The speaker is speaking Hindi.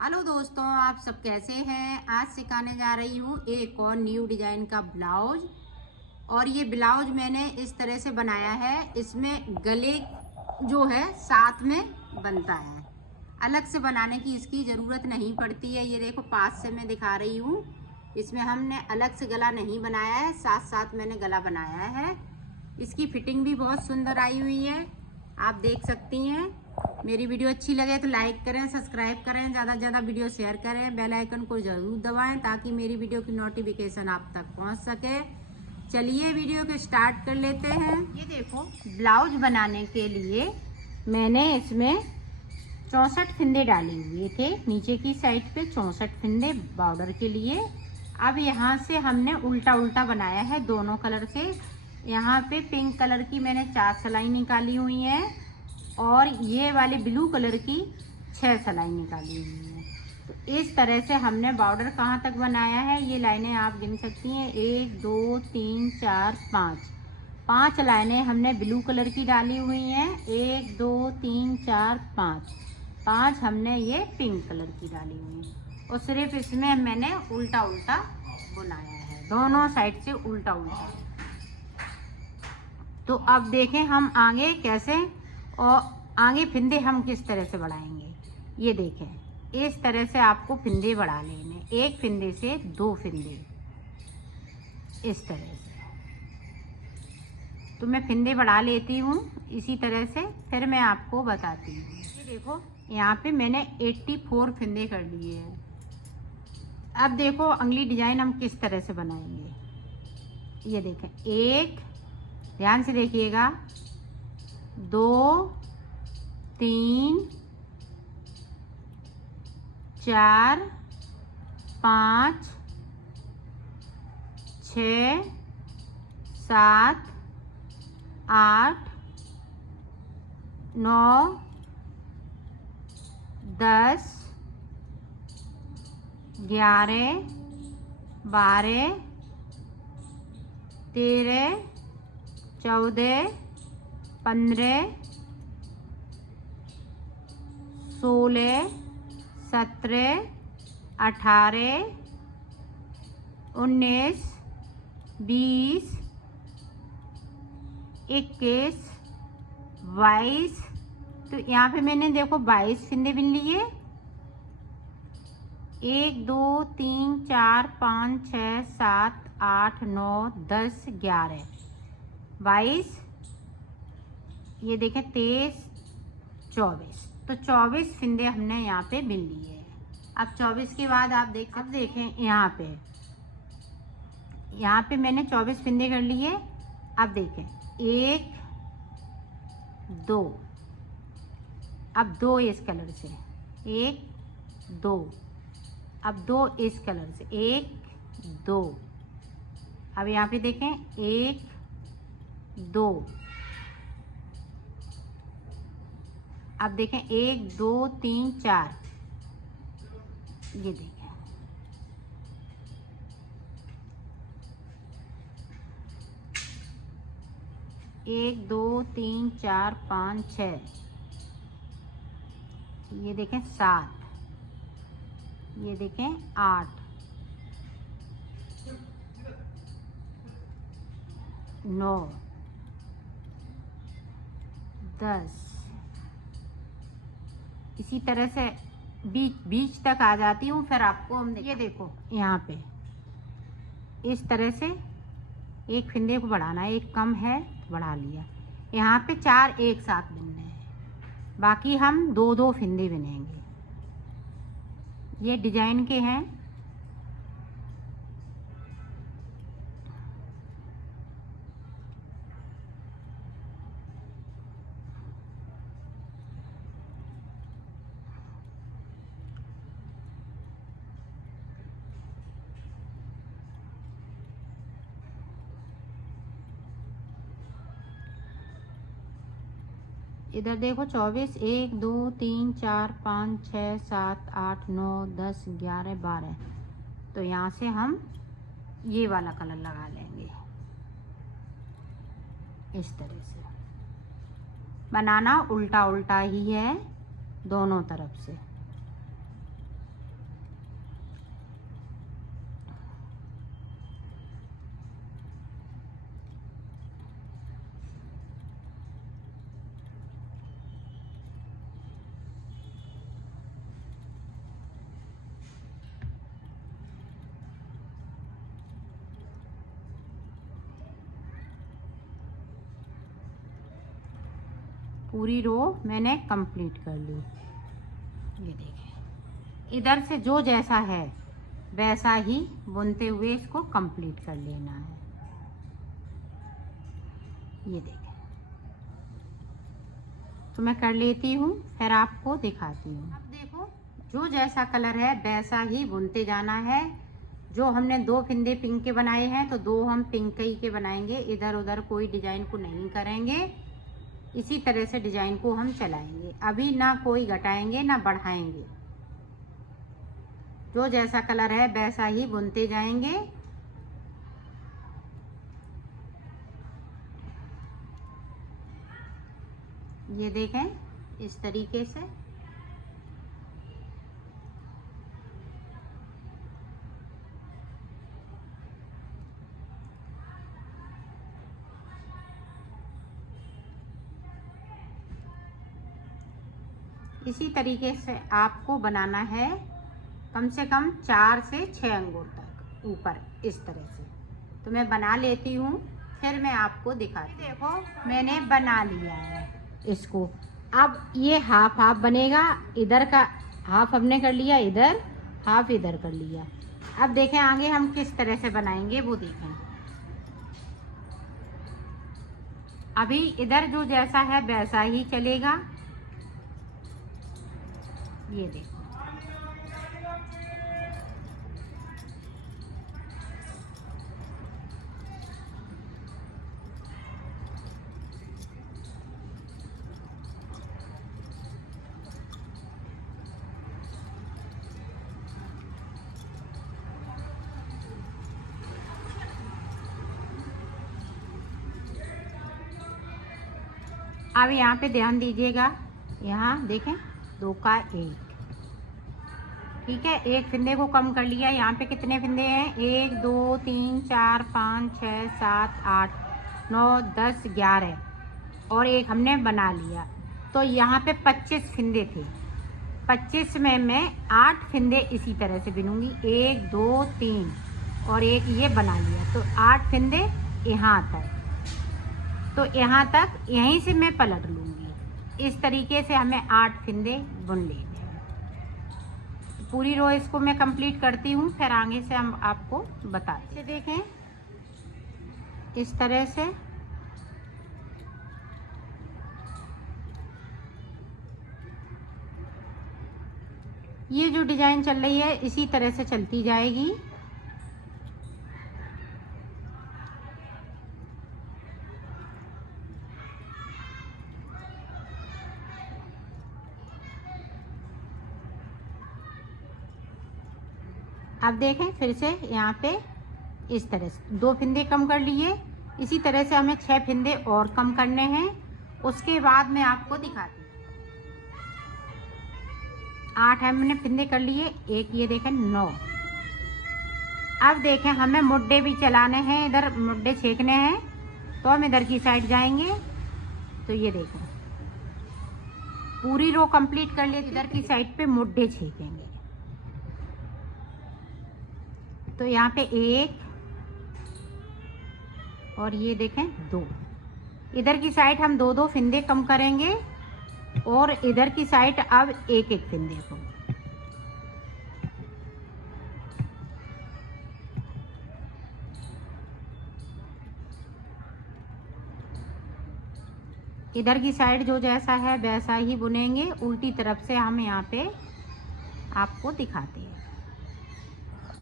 हेलो दोस्तों, आप सब कैसे हैं। आज सिखाने जा रही हूँ एक और न्यू डिजाइन का ब्लाउज। और ये ब्लाउज मैंने इस तरह से बनाया है। इसमें गले जो है साथ में बनता है, अलग से बनाने की इसकी ज़रूरत नहीं पड़ती है। ये देखो पास से मैं दिखा रही हूँ। इसमें हमने अलग से गला नहीं बनाया है, साथ साथ मैंने गला बनाया है। इसकी फिटिंग भी बहुत सुंदर आई हुई है, आप देख सकती हैं। मेरी वीडियो अच्छी लगे तो लाइक करें, सब्सक्राइब करें, ज़्यादा से ज़्यादा वीडियो शेयर करें, बेल आइकन को ज़रूर दबाएं ताकि मेरी वीडियो की नोटिफिकेशन आप तक पहुंच सके। चलिए वीडियो को स्टार्ट कर लेते हैं। ये देखो ब्लाउज बनाने के लिए मैंने इसमें 64 फंदे डाले हुए थे, नीचे की साइड पे 64 फंदे बॉर्डर के लिए। अब यहाँ से हमने उल्टा उल्टा बनाया है दोनों कलर से। यहाँ पे पिंक कलर की मैंने 4 सिलाई निकाली हुई है और ये वाले ब्लू कलर की 6 सिलाई निकाली हुई है। तो इस तरह से हमने बॉर्डर कहाँ तक बनाया है, ये लाइनें आप गिन सकती हैं। 1 2 3 4 5 5 लाइनें हमने ब्लू कलर की डाली हुई हैं। 1 2 3 4 5 5 हमने ये पिंक कलर की डाली हुई है। और सिर्फ इसमें मैंने उल्टा उल्टा बुनाया है, दोनों साइड से उल्टा उल्टा। तो अब देखें हम आगे कैसे, और आगे फिंदे हम किस तरह से बढ़ाएंगे। ये देखें इस तरह से आपको फिंदे बढ़ा लेने, एक फिंदे से 2 फिंदे इस तरह से। तो मैं फिंदे बढ़ा लेती हूँ इसी तरह से, फिर मैं आपको बताती हूँ। ये देखो यहाँ पे मैंने 84 फिंदे कर लिए हैं। अब देखो अगली डिजाइन हम किस तरह से बनाएंगे। ये देखें, एक, ध्यान से देखिएगा, 2 3 4 5 6 7 8 9 10 11 12 13 14 15 16 17 18 19 20 21 22। तो यहाँ पे मैंने देखो 22 फिंदे बिन लिए। 1 2 3 4 5 6 7 8 9 10 11 22, ये देखें 23 24। तो 24 फिंदे हमने यहाँ पे बिन लिए हैं। अब 24 के बाद आप देखें यहाँ पे मैंने 24 फिंदे कर लिए। अब देखें 1 2, अब 2 इस कलर से, 1 2, अब 2 इस कलर से, 1 2। अब यहाँ पे देखें 1 2, अब देखें 1 2 3 4, ये देखें 1 2 3 4 5 6, ये देखें 7, ये देखें 8 9 10। इसी तरह से बीच तक आ जाती हूँ, फिर आपको हम ये देखो यहाँ पे इस तरह से एक फिंदे को बढ़ाना है, एक कम है तो बढ़ा लिया। यहाँ पे 4 एक साथ बिनने हैं, बाकी हम 2 2 फिंदे बिनेंगे। ये डिजाइन के हैं। इधर देखो 24, 1 2 3 4 5 6 7 8 9 10 11 12। तो यहाँ से हम ये वाला कलर लगा लेंगे। इस तरह से बनाना उल्टा उल्टा ही है दोनों तरफ से। पूरी रो मैंने कंप्लीट कर ली। ये देखें, इधर से जो जैसा है वैसा ही बुनते हुए इसको कंप्लीट कर लेना है। ये देखें, तो मैं कर लेती हूँ, फिर आपको दिखाती हूँ। अब देखो, जो जैसा कलर है वैसा ही बुनते जाना है। जो हमने 2 फिंदे पिंक के बनाए हैं तो 2 हम पिंक ही के बनाएंगे, इधर उधर कोई डिजाइन को नहीं करेंगे। इसी तरह से डिजाइन को हम चलाएंगे, अभी ना कोई घटाएंगे ना बढ़ाएंगे। जो जैसा कलर है वैसा ही बुनते जाएंगे। ये देखें, इस तरीके से। इसी तरीके से आपको बनाना है कम से कम 4 से 6 अंगूर तक ऊपर, इस तरह से। तो मैं बना लेती हूँ, फिर मैं आपको दिखाती हूँ। देखो, मैंने बना लिया है इसको। अब ये हाफ हाफ बनेगा, इधर का हाफ हमने कर लिया, इधर हाफ इधर कर लिया। अब देखें आगे हम किस तरह से बनाएंगे वो देखें। अभी इधर जो जैसा है वैसा ही चलेगा। ये देखो, अब यहाँ पे ध्यान दीजिएगा, यहाँ देखें 2 का 1, ठीक है। 1 फिंदे को कम कर लिया। यहाँ पे कितने फिंदे हैं? 1 2 3 4 5 6 7 8 9 10 11 और 1 हमने बना लिया। तो यहाँ पे 25 फिंदे थे। 25 में मैं 8 फिंदे इसी तरह से बिनूंगी, 1 2 3 और 1 ये बना लिया। तो 8 फिंदे यहाँ तक, तो यहाँ तक यहीं से मैं पलट लूँगी। इस तरीके से हमें 8 फिंदे बुन लेने हैं। पूरी रो इसको मैं कंप्लीट करती हूँ, फिर आगे से हम आपको बताते हैं। देखें, इस तरह से ये जो डिजाइन चल रही है इसी तरह से चलती जाएगी। अब देखें, फिर से यहाँ पे इस तरह से 2 फिंदे कम कर लिए। इसी तरह से हमें 6 फिंदे और कम करने हैं। उसके बाद मैं आपको दिखाती हूँ। 8 हमने फिंदे कर लिए, 1 ये देखें 9। अब देखें, हमें मुड्डे भी चलाने हैं, इधर मुड्डे छेकने हैं। तो हम इधर की साइड जाएंगे। तो ये देखें, पूरी रो कंप्लीट कर लिए, इधर की साइड पे मुड्डे छेकेंगे। तो यहाँ पे 1 और ये देखें 2। इधर की साइड हम 2-2 फिंदे कम करेंगे और इधर की साइड अब 1-1 फिंदे को। इधर की साइड जो जैसा है वैसा ही बुनेंगे। उल्टी तरफ से हम यहाँ पे आपको दिखाते हैं।